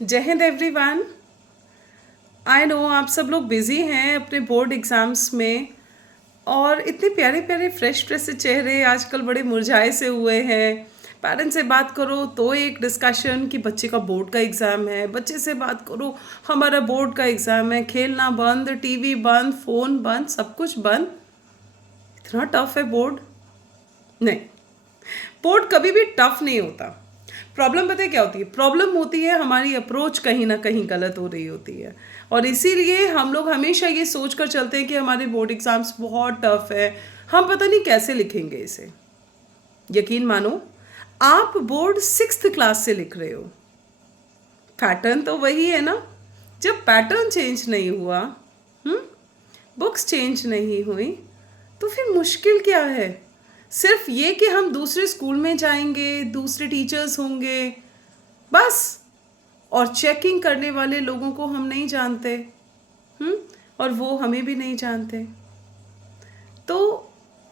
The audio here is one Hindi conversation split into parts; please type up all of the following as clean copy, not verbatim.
जय हिंद एवरीवन। आई नो आप सब लोग बिजी हैं अपने बोर्ड एग्जाम्स में, और इतने प्यारे प्यारे फ्रेश फ्रेश से चेहरे आजकल बड़े मुरझाए से हुए हैं। पेरेंट्स से बात करो तो एक डिस्कशन कि बच्चे का बोर्ड का एग्ज़ाम है, बच्चे से बात करो हमारा बोर्ड का एग्ज़ाम है, खेलना बंद, टीवी बंद, फ़ोन बंद, सब कुछ बंद। इतना टफ है बोर्ड? नहीं, बोर्ड कभी भी टफ नहीं होता। प्रॉब्लम पता है क्या होती है? प्रॉब्लम होती है हमारी अप्रोच कहीं ना कहीं गलत हो रही होती है, और इसीलिए हम लोग हमेशा ये सोच कर चलते हैं कि हमारे बोर्ड एग्जाम्स बहुत टफ है, हम पता नहीं कैसे लिखेंगे इसे। यकीन मानो, आप बोर्ड 6th क्लास से लिख रहे हो, पैटर्न तो वही है ना। जब पैटर्न चेंज नहीं हुआ, बुक्स चेंज नहीं हुई, तो फिर मुश्किल क्या है? सिर्फ ये कि हम दूसरे स्कूल में जाएंगे, दूसरे टीचर्स होंगे, बस। और चेकिंग करने वाले लोगों को हम नहीं जानते, और वो हमें भी नहीं जानते। तो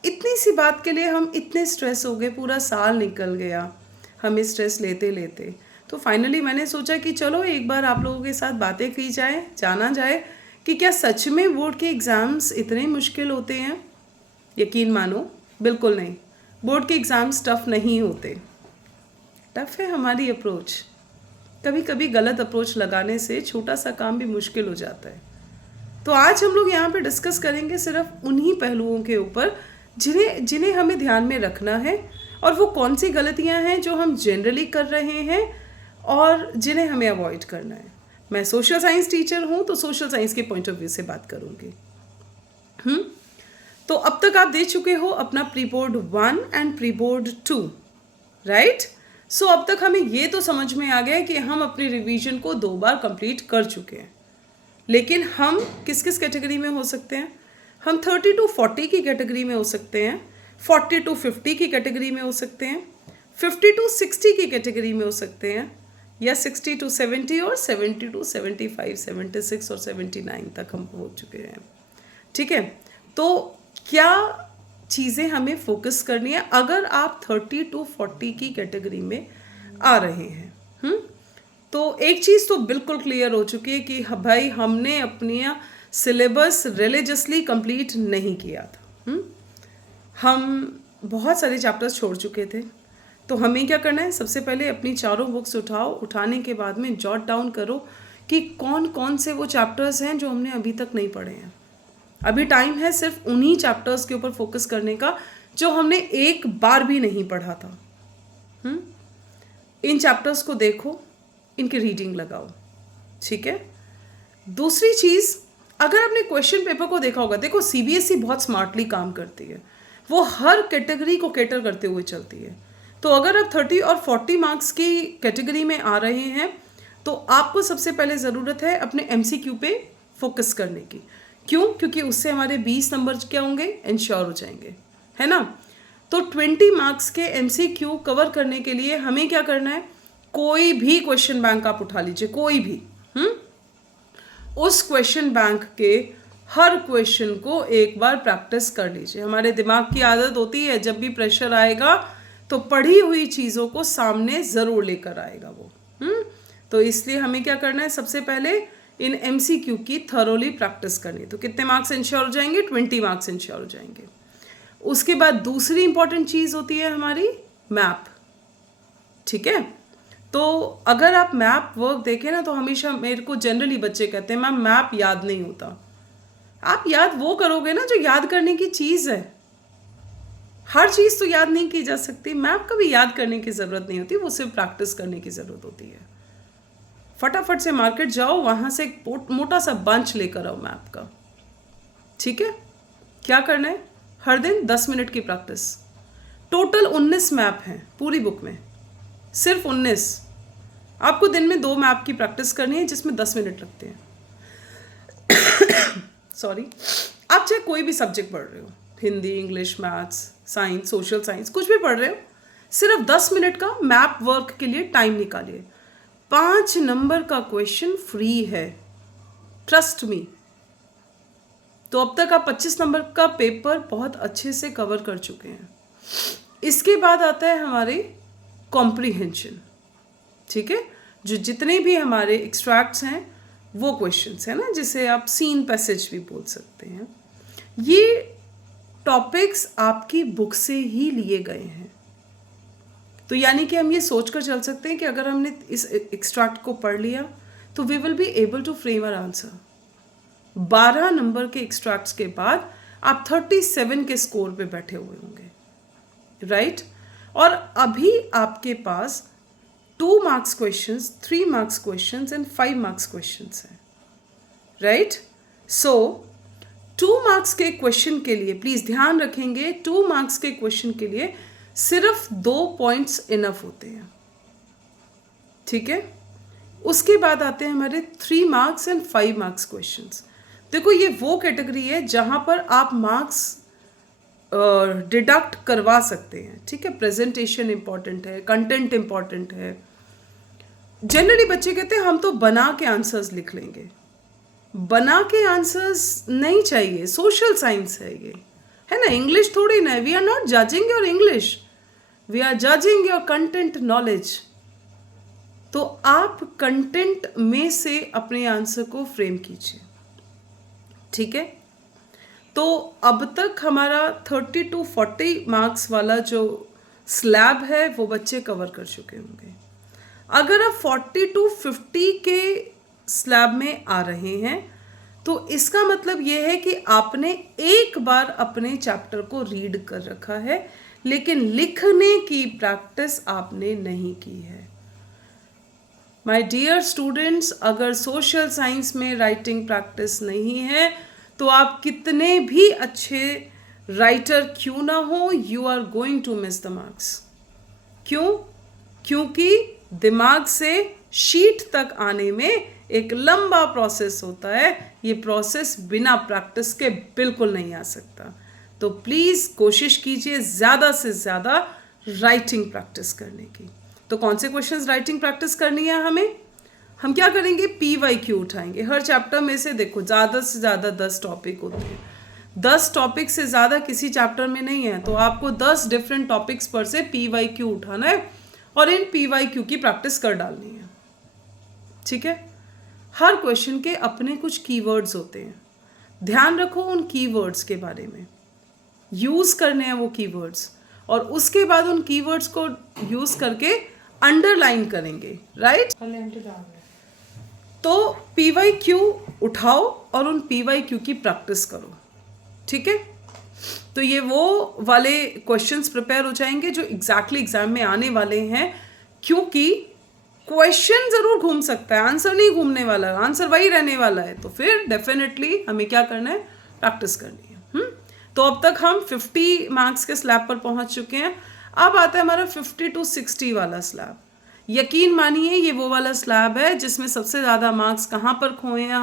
इतनी सी बात के लिए हम इतने स्ट्रेस हो गए, पूरा साल निकल गया हमें स्ट्रेस लेते लेते। तो फाइनली मैंने सोचा कि चलो एक बार आप लोगों के साथ बातें की जाए, जाना जाए कि क्या सच में बोर्ड के एग्ज़ाम्स इतने मुश्किल होते हैं। यकीन मानो, बिल्कुल नहीं। बोर्ड के एग्ज़ाम्स टफ़ नहीं होते, टफ़ है हमारी अप्रोच। कभी कभी गलत अप्रोच लगाने से छोटा सा काम भी मुश्किल हो जाता है। तो आज हम लोग यहाँ पे डिस्कस करेंगे सिर्फ उन्हीं पहलुओं के ऊपर जिन्हें जिन्हें हमें ध्यान में रखना है, और वो कौन सी गलतियाँ हैं जो हम जनरली कर रहे हैं और जिन्हें हमें अवॉइड करना है। मैं सोशल साइंस टीचर हूँ, तो सोशल साइंस के पॉइंट ऑफ व्यू से बात करूँगी। तो अब तक आप दे चुके हो अपना pre board 1 and pre board 2, right? So अब तक हमें ये तो समझ में आ गया कि हम अपनी रिवीजन को 2 बार कंप्लीट कर चुके हैं। लेकिन हम किस किस कैटेगरी में हो सकते हैं? हम 30 to 40 की कैटेगरी में हो सकते हैं, 40 to 50 की कैटेगरी में हो सकते हैं, 50 to 60 की कैटेगरी में हो सकते हैं, या 60 to 70 और 70 to 75, 76 और 79 तक हम पहुंच चुके हैं। ठीक है, तो क्या चीज़ें हमें फोकस करनी है अगर आप 30 to 40 की कैटेगरी में आ रहे हैं? तो एक चीज़ तो बिल्कुल क्लियर हो चुकी है कि भाई हमने अपनी सिलेबस रिलीजियसली कंप्लीट नहीं किया था। हम बहुत सारे चैप्टर्स छोड़ चुके थे। तो हमें क्या करना है? सबसे पहले अपनी चारों बुक्स उठाओ, उठाने के बाद में जॉट डाउन करो कि कौन कौन से वो चैप्टर्स हैं जो हमने अभी तक नहीं पढ़े हैं। अभी टाइम है सिर्फ उन्हीं चैप्टर्स के ऊपर फोकस करने का जो हमने एक बार भी नहीं पढ़ा था। इन चैप्टर्स को देखो, इनकी रीडिंग लगाओ, ठीक है। दूसरी चीज़, अगर आपने क्वेश्चन पेपर को देखा होगा, देखो सीबीएसई बहुत स्मार्टली काम करती है, वो हर कैटेगरी को कैटर करते हुए चलती है। तो अगर आप 30 और 40 मार्क्स की कैटेगरी में आ रहे हैं, तो आपको सबसे पहले ज़रूरत है अपने एमसीक्यू पे फोकस करने की। क्यों? क्योंकि उससे हमारे 20 नंबर क्या होंगे? इंश्योर हो जाएंगे, है ना। तो 20 मार्क्स के एमसीक्यू कवर करने के लिए हमें क्या करना है? कोई भी क्वेश्चन बैंक आप उठा लीजिए, कोई भी, उस क्वेश्चन बैंक के हर क्वेश्चन को एक बार प्रैक्टिस कर लीजिए। हमारे दिमाग की आदत होती है जब भी प्रेशर आएगा तो पढ़ी हुई चीज़ों को सामने ज़रूर लेकर आएगा वो। तो इसलिए हमें क्या करना है? सबसे पहले इन एमसीक्यू की थरोली प्रैक्टिस करनी। तो कितने मार्क्स इंश्योर हो जाएंगे? 20 मार्क्स इंश्योर हो जाएंगे। उसके बाद दूसरी इंपॉर्टेंट चीज़ होती है हमारी मैप, ठीक है। तो अगर आप मैप वर्क देखें ना, तो हमेशा मेरे को जनरली बच्चे कहते हैं मैम मैप याद नहीं होता। आप याद वो करोगे ना जो याद करने की चीज़ है। हर चीज़ तो याद नहीं की जा सकती। मैप कभी याद करने की ज़रूरत नहीं होती, वो सिर्फ प्रैक्टिस करने की ज़रूरत होती है। फटाफट से मार्केट जाओ, वहाँ से एक मोटा सा बंच लेकर आओ मैप का, ठीक है। क्या करना है? हर दिन 10 मिनट की प्रैक्टिस। टोटल 19 मैप हैं पूरी बुक में, सिर्फ 19। आपको दिन में 2 मैप की प्रैक्टिस करनी है जिसमें 10 मिनट लगते हैं। सॉरी। आप चाहे कोई भी सब्जेक्ट पढ़ रहे हो, Hindi, English, maths, science, social science, कुछ भी पढ़ रहे हो, सिर्फ 10 मिनट का मैप वर्क के लिए टाइम निकालिए। 5 नंबर का क्वेश्चन फ्री है, ट्रस्ट मी। तो अब तक आप 25 नंबर का पेपर बहुत अच्छे से कवर कर चुके हैं। इसके बाद आता है हमारे कॉम्प्रीहेंशन, ठीक है। जो जितने भी हमारे एक्सट्रैक्ट्स हैं वो क्वेश्चंस है ना, जिसे आप सीन पैसेज भी बोल सकते हैं, ये टॉपिक्स आपकी बुक से ही लिए गए हैं। तो यानी कि हम ये सोच कर चल सकते हैं कि अगर हमने इस एक्सट्रैक्ट को पढ़ लिया तो we will be able to frame our answer. 12 number के एक्सट्रैक्ट्स के बाद आप 37 के स्कोर पे बैठे हुए होंगे, राइट? और अभी आपके पास 2 marks questions, 3 marks questions and 5 marks questions हैं, राइट? सो 2 मार्क्स के क्वेश्चन के लिए प्लीज ध्यान रखेंगे, 2 मार्क्स के क्वेश्चन के लिए सिर्फ 2 पॉइंट्स इनफ होते हैं, ठीक है? उसके बाद आते हैं हमारे 3 मार्क्स एंड 5 मार्क्स क्वेश्चंस। देखो ये वो कैटेगरी है जहां पर आप मार्क्स डिडक्ट करवा सकते हैं, ठीक है? प्रेजेंटेशन इंपॉर्टेंट है, कंटेंट इंपॉर्टेंट है। जनरली बच्चे कहते हैं हम तो बना के आंसर्स लिख लेंगे। बना के आंसर्स नहीं चाहिए, सोशल साइंस है ये, है ना? इंग्लिश थोड़ी ना है। We are not judging your English, we are judging your content knowledge. तो आप कंटेंट में से अपने आंसर को फ्रेम कीजिए, ठीक है? तो अब तक हमारा 30 to 40 मार्क्स वाला जो स्लैब है वो बच्चे कवर कर चुके होंगे। अगर आप 40 to 50 के स्लैब में आ रहे हैं तो इसका मतलब ये है कि आपने एक बार अपने चैप्टर को रीड कर रखा है, लेकिन लिखने की प्रैक्टिस आपने नहीं की है। माय डियर स्टूडेंट्स, अगर सोशल साइंस में राइटिंग प्रैक्टिस नहीं है तो आप कितने भी अच्छे राइटर क्यों ना हो, you are going to miss the marks. क्यों? क्योंकि दिमाग से शीट तक आने में एक लंबा प्रोसेस होता है। ये प्रोसेस बिना प्रैक्टिस के बिल्कुल नहीं आ सकता। तो प्लीज़ कोशिश कीजिए ज़्यादा से ज़्यादा राइटिंग प्रैक्टिस करने की। तो कौन से क्वेश्चंस राइटिंग प्रैक्टिस करनी है हमें? हम क्या करेंगे? PYQ उठाएंगे। हर चैप्टर में से देखो ज़्यादा से ज़्यादा 10 टॉपिक होते हैं। 10 टॉपिक से ज़्यादा किसी चैप्टर में नहीं है, तो आपको 10 डिफरेंट टॉपिक्स पर से PYQ उठाना है और इन PYQ की प्रैक्टिस कर डालनी है, ठीक है? हर क्वेश्चन के अपने कुछ कीवर्ड्स होते हैं, ध्यान रखो उन कीवर्ड्स के बारे में। यूज़ करने हैं वो कीवर्ड्स, और उसके बाद उन कीवर्ड्स को यूज़ करके अंडरलाइन करेंगे, राइट? तो PYQ उठाओ और उन PYQ की प्रैक्टिस करो, ठीक है? तो ये वो वाले क्वेश्चंस प्रिपेयर हो जाएंगे जो एग्जैक्टली एग्जाम में आने वाले हैं, क्योंकि क्वेश्चन जरूर घूम सकता है, आंसर नहीं घूमने वाला, आंसर वही रहने वाला है। तो फिर डेफिनेटली हमें क्या करना है? प्रैक्टिस करनी है। तो अब तक हम 50 मार्क्स के स्लैब पर पहुंच चुके हैं। अब आता है हमारा 50 to 60 वाला स्लैब। यकीन मानिए ये वो वाला स्लैब है जिसमें सबसे ज़्यादा मार्क्स कहाँ पर खोए हैं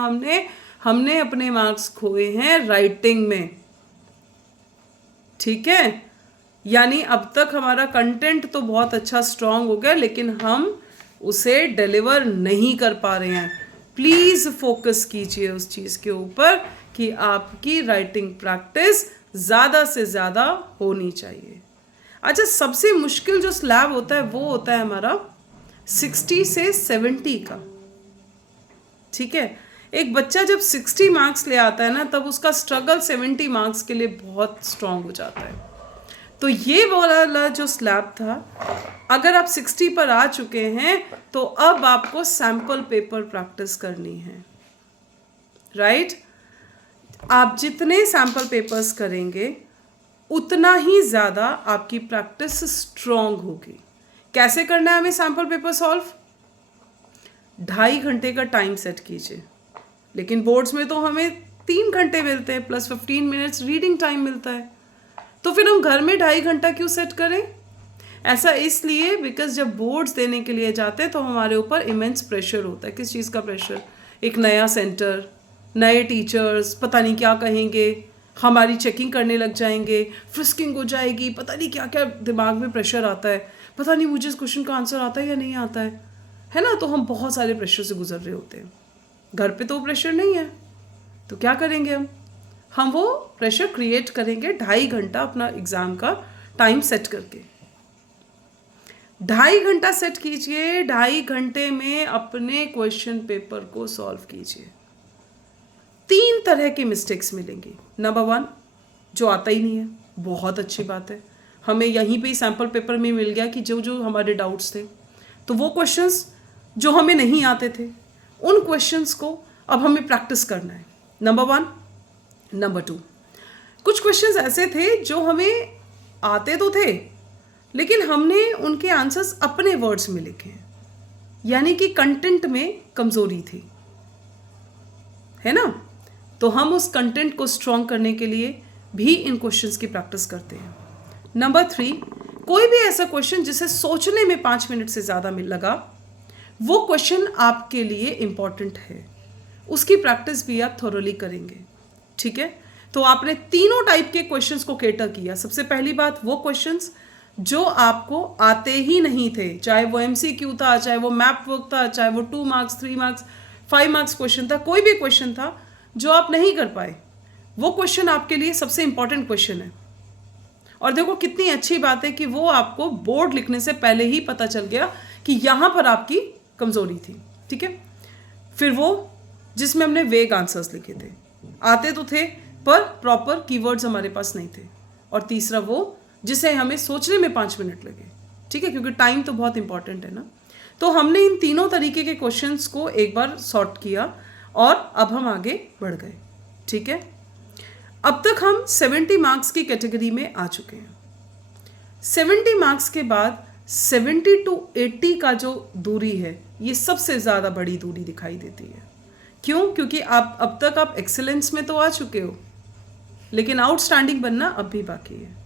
हमने अपने मार्क्स खोए हैं राइटिंग में, ठीक है? यानी अब तक हमारा कंटेंट तो बहुत अच्छा स्ट्रांग हो गया, लेकिन हम उसे डिलीवर नहीं कर पा रहे हैं। प्लीज़ फोकस कीजिए उस चीज़ के ऊपर कि आपकी राइटिंग प्रैक्टिस ज़्यादा से ज़्यादा होनी चाहिए। अच्छा, सबसे मुश्किल जो स्लैब होता है वो होता है हमारा 60 से 70 का, ठीक है? एक बच्चा जब 60 मार्क्स ले आता है ना, तब उसका स्ट्रगल 70 मार्क्स के लिए बहुत स्ट्रांग हो जाता है। तो ये वाला जो स्लैब था, अगर आप 60 पर आ चुके हैं तो अब आपको सैम्पल पेपर प्रैक्टिस करनी है, राइट? आप जितने सैम्पल पेपर्स करेंगे उतना ही ज़्यादा आपकी प्रैक्टिस स्ट्रॉन्ग होगी। कैसे करना है हमें सैम्पल पेपर सॉल्व? 2.5 घंटे का टाइम सेट कीजिए, लेकिन बोर्ड्स में तो हमें 3 घंटे मिलते हैं प्लस 15 मिनट्स रीडिंग टाइम मिलता है। तो फिर हम घर में 2.5 घंटा क्यों सेट करें? ऐसा इसलिए बिकॉज जब बोर्ड्स देने के लिए जाते हैं तो हमारे ऊपर इमेंस प्रेशर होता है। किस चीज़ का प्रेशर? एक नया सेंटर, नए टीचर्स, पता नहीं क्या कहेंगे, हमारी चेकिंग करने लग जाएंगे, फ्रिस्किंग हो जाएगी, पता नहीं क्या क्या दिमाग में प्रेशर आता है, पता नहीं मुझे इस क्वेश्चन का आंसर आता है या नहीं आता है ना? तो हम बहुत सारे प्रेशर से गुजर रहे होते हैं। घर पे तो प्रेशर नहीं है, तो क्या करेंगे हम वो प्रेशर क्रिएट करेंगे 2.5 घंटा अपना एग्ज़ाम का टाइम सेट करके। 2.5 घंटा सेट कीजिए, 2.5 घंटे में अपने क्वेश्चन पेपर को सॉल्व कीजिए। 3 तरह की मिस्टेक्स मिलेंगी। नंबर 1, जो आता ही नहीं है, बहुत अच्छी बात है, हमें यहीं पे ही सैम्पल पेपर में मिल गया कि जो जो हमारे डाउट्स थे, तो वो क्वेश्चंस जो हमें नहीं आते थे उन क्वेश्चंस को अब हमें प्रैक्टिस करना है। नंबर 1। नंबर 2, कुछ क्वेश्चंस ऐसे थे जो हमें आते तो थे लेकिन हमने उनके आंसर्स अपने वर्ड्स में लिखे हैं, यानी कि कंटेंट में कमजोरी थी, है ना। तो हम उस कंटेंट को स्ट्रॉन्ग करने के लिए भी इन क्वेश्चंस की प्रैक्टिस करते हैं। नंबर 3, कोई भी ऐसा क्वेश्चन जिसे सोचने में 5 मिनट से ज़्यादा लगा, वो क्वेश्चन आपके लिए इम्पॉर्टेंट है, उसकी प्रैक्टिस भी आप थॉरोली करेंगे। ठीक है, तो आपने तीनों टाइप के क्वेश्चंस को कैटर किया। सबसे पहली बात, वो क्वेश्चंस जो आपको आते ही नहीं थे, चाहे वो MCQ था, चाहे वो मैप वर्क था, चाहे वो 2 मार्क्स 3 मार्क्स 5 मार्क्स क्वेश्चन था, कोई भी क्वेश्चन था जो आप नहीं कर पाए, वो क्वेश्चन आपके लिए सबसे इंपॉर्टेंट क्वेश्चन है। और देखो कितनी अच्छी बात है कि वो आपको बोर्ड लिखने से पहले ही पता चल गया कि यहाँ पर आपकी कमजोरी थी। ठीक है, फिर वो जिसमें हमने वेग आंसर्स लिखे थे, आते तो थे पर प्रॉपर कीवर्ड्स हमारे पास नहीं थे। और तीसरा वो जिसे हमें सोचने में 5 मिनट लगे। ठीक है, क्योंकि टाइम तो बहुत इंपॉर्टेंट है ना। तो हमने इन तीनों तरीके के क्वेश्चंस को एक बार सॉर्ट किया और अब हम आगे बढ़ गए। ठीक है, अब तक हम 70 मार्क्स की कैटेगरी में आ चुके हैं। 70 मार्क्स के बाद 70 to 80 का जो दूरी है, ये सबसे ज़्यादा बड़ी दूरी दिखाई देती है। क्यों? क्योंकि आप अब तक आप एक्सेलेंस में तो आ चुके हो, लेकिन आउटस्टैंडिंग बनना अब भी बाकी है।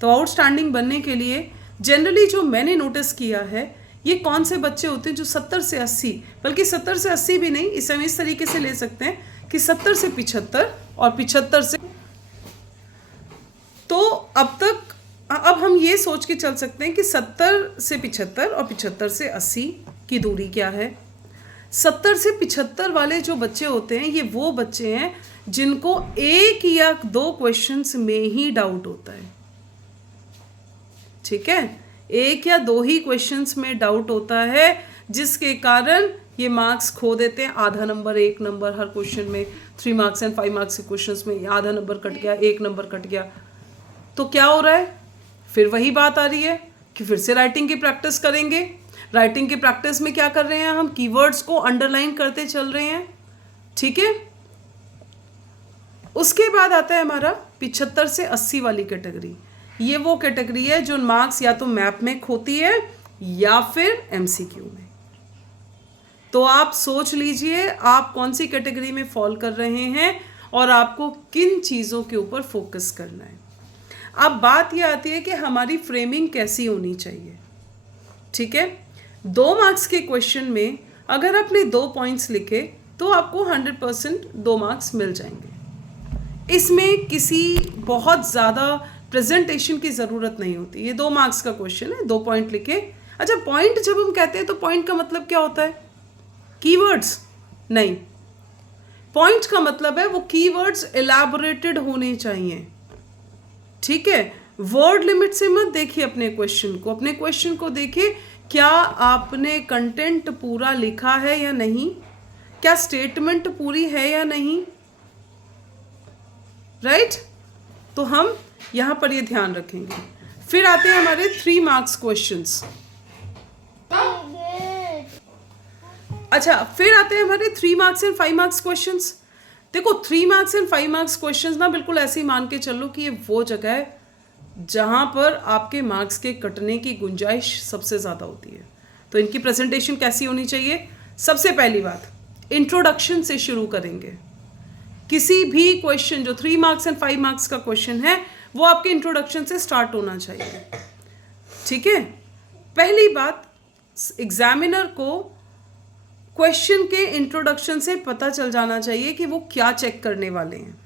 तो आउटस्टैंडिंग बनने के लिए जनरली जो मैंने नोटिस किया है, ये कौन से बच्चे होते हैं जो 70 से 80, बल्कि 70 से 80 भी नहीं, इसे हम इस तरीके से ले सकते हैं कि 70 से 75 और 75 से, तो अब हम ये सोच के चल सकते हैं कि 70 से 75 और 75 से 80 की दूरी क्या है। 70 से 75 वाले जो बच्चे होते हैं, ये वो बच्चे हैं जिनको 1 या 2 क्वेश्चंस में ही डाउट होता है। ठीक है, 1 या 2 ही क्वेश्चंस में डाउट होता है, जिसके कारण ये मार्क्स खो देते हैं। आधा नंबर, 1 नंबर हर क्वेश्चन में, 3 मार्क्स एंड 5 मार्क्स के क्वेश्चंस में आधा नंबर कट गया, 1 नंबर कट गया। तो क्या हो रहा है, फिर वही बात आ रही है कि फिर से राइटिंग की प्रैक्टिस करेंगे। राइटिंग की प्रैक्टिस में क्या कर रहे हैं, हम कीवर्ड्स को अंडरलाइन करते चल रहे हैं। ठीक है, उसके बाद आता है हमारा 75 से 80 वाली कैटेगरी। ये वो कैटेगरी है जो मार्क्स या तो मैप में खोती है या फिर MCQ में। तो आप सोच लीजिए आप कौन सी कैटेगरी में फॉल कर रहे हैं और आपको किन चीज़ों के ऊपर फोकस करना है। अब बात यह आती है कि हमारी फ्रेमिंग कैसी होनी चाहिए। ठीक है, 2 मार्क्स के क्वेश्चन में अगर आपने 2 पॉइंट्स लिखे तो आपको 100% 2 मार्क्स मिल जाएंगे। इसमें किसी बहुत ज़्यादा प्रेजेंटेशन की ज़रूरत नहीं होती। ये 2 मार्क्स का क्वेश्चन है, 2 पॉइंट लिखे। अच्छा, पॉइंट जब हम कहते हैं तो पॉइंट का मतलब क्या होता है, कीवर्ड्स नहीं। पॉइंट का मतलब है वो कीवर्ड्स एलैबोरेटेड होने चाहिए। ठीक है, वर्ड लिमिट से मत देखिए अपने क्वेश्चन को, अपने क्वेश्चन को देखिए क्या आपने कंटेंट पूरा लिखा है या नहीं, क्या स्टेटमेंट पूरी है या नहीं। राइट, तो हम यहां पर ये ध्यान रखेंगे। फिर आते हैं हमारे 3 मार्क्स क्वेश्चंस। अच्छा, फिर आते हैं हमारे 3 मार्क्स एंड 5 मार्क्स क्वेश्चंस। देखो 3 मार्क्स एंड 5 मार्क्स क्वेश्चंस ना बिल्कुल ऐसे ही मान के चलो कि ये वो जगह है जहां पर आपके मार्क्स के कटने की गुंजाइश सबसे ज़्यादा होती है। तो इनकी प्रेजेंटेशन कैसी होनी चाहिए। सबसे पहली बात, इंट्रोडक्शन से शुरू करेंगे। किसी भी क्वेश्चन जो 3 मार्क्स एंड 5 मार्क्स का क्वेश्चन है वो आपके इंट्रोडक्शन से स्टार्ट होना चाहिए। ठीक है, पहली बात, एग्जामिनर को क्वेश्चन के इंट्रोडक्शन से पता चल जाना चाहिए कि वो क्या चेक करने वाले हैं।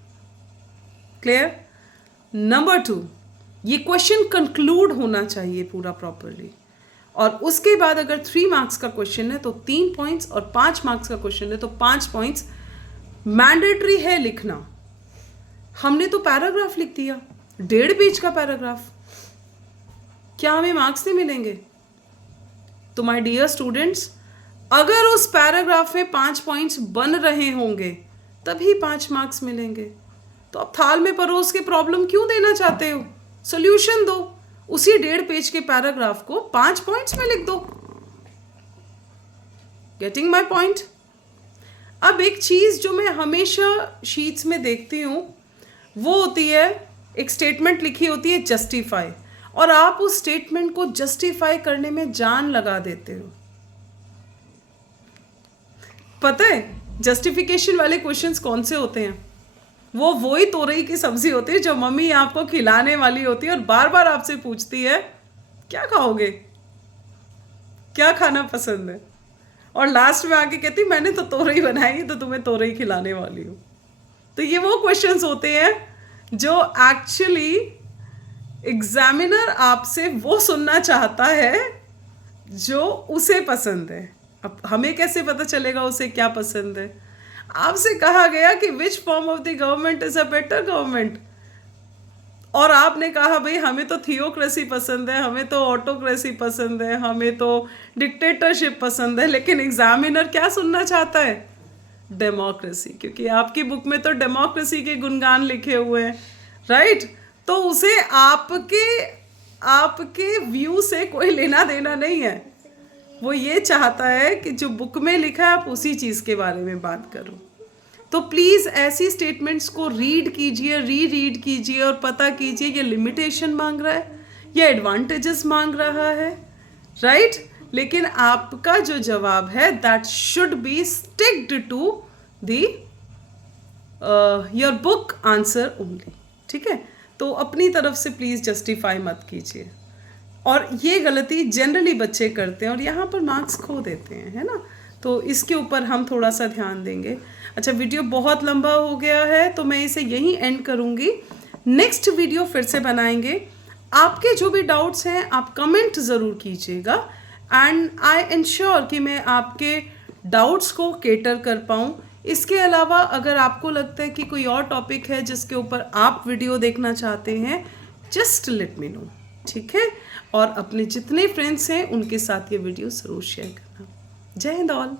क्लियर। नंबर 2, ये क्वेश्चन कंक्लूड होना चाहिए पूरा प्रॉपरली। और उसके बाद अगर 3 मार्क्स का क्वेश्चन है तो 3 पॉइंट्स, और 5 मार्क्स का क्वेश्चन है तो 5 पॉइंट्स मैंडेटरी है लिखना। हमने तो पैराग्राफ लिख दिया, 1.5 पेज का पैराग्राफ, क्या हमें मार्क्स नहीं मिलेंगे? तो माय डियर स्टूडेंट्स, अगर उस पैराग्राफ में 5 पॉइंट्स बन रहे होंगे तभी 5 मार्क्स मिलेंगे। तो अब थाल में परोस के प्रॉब्लम क्यों देना चाहते हो? सॉल्यूशन दो, उसी 1.5 पेज के पैराग्राफ को 5 पॉइंट्स में लिख दो। Getting my point? अब एक चीज जो मैं हमेशा शीट्स में देखती हूँ वो होती है, एक स्टेटमेंट लिखी होती है जस्टिफाई, और आप उस स्टेटमेंट को जस्टिफाई करने में जान लगा देते हो। पता है जस्टिफिकेशन वाले क्वेश्चंस कौन से होते हैं? वो वही तोरई की सब्जी होती है जो मम्मी आपको खिलाने वाली होती है और बार बार आपसे पूछती है क्या खाओगे, क्या खाना पसंद है, और लास्ट में आके कहती मैंने तो तोरई बनाई तो तुम्हें तोरई खिलाने वाली हूँ। तो ये वो क्वेश्चंस होते हैं जो एक्चुअली एग्जामिनर आपसे वो सुनना चाहता है जो उसे पसंद है। अब हमें कैसे पता चलेगा उसे क्या पसंद है? आपसे कहा गया कि which form of the government is a better government, और आपने कहा भाई हमें तो थियोक्रेसी पसंद है, हमें तो ऑटोक्रेसी पसंद है, हमें तो डिक्टेटरशिप पसंद है। लेकिन एग्जामिनर क्या सुनना चाहता है? डेमोक्रेसी, क्योंकि आपकी बुक में तो डेमोक्रेसी के गुणगान लिखे हुए हैं, राइट? तो उसे आपके व्यू से कोई लेना देना नहीं है। वो ये चाहता है कि जो बुक में लिखा है आप उसी चीज़ के बारे में बात करो। तो प्लीज़ ऐसी स्टेटमेंट्स को रीड कीजिए, रीड कीजिए और पता कीजिए ये लिमिटेशन मांग रहा है या एडवांटेजेस मांग रहा है, राइट? लेकिन आपका जो जवाब है that should be sticked to the your book answer only, ठीक है? तो अपनी तरफ से प्लीज़ जस्टिफाई मत कीजिए। और ये गलती जनरली बच्चे करते हैं और यहाँ पर मार्क्स खो देते हैं, है ना? तो इसके ऊपर हम थोड़ा सा ध्यान देंगे। अच्छा, वीडियो बहुत लंबा हो गया है तो मैं इसे यहीं एंड करूँगी। नेक्स्ट वीडियो फिर से बनाएंगे। आपके जो भी डाउट्स हैं आप कमेंट ज़रूर कीजिएगा, एंड आई इंश्योर कि मैं आपके डाउट्स को केटर कर पाऊँ। इसके अलावा अगर आपको लगता है कि कोई और टॉपिक है जिसके ऊपर आप वीडियो देखना चाहते हैं, जस्ट लेट मी नो, ठीक है? और अपने जितने फ्रेंड्स हैं उनके साथ ये वीडियो ज़रूर शेयर करना। जय हिंद ऑल।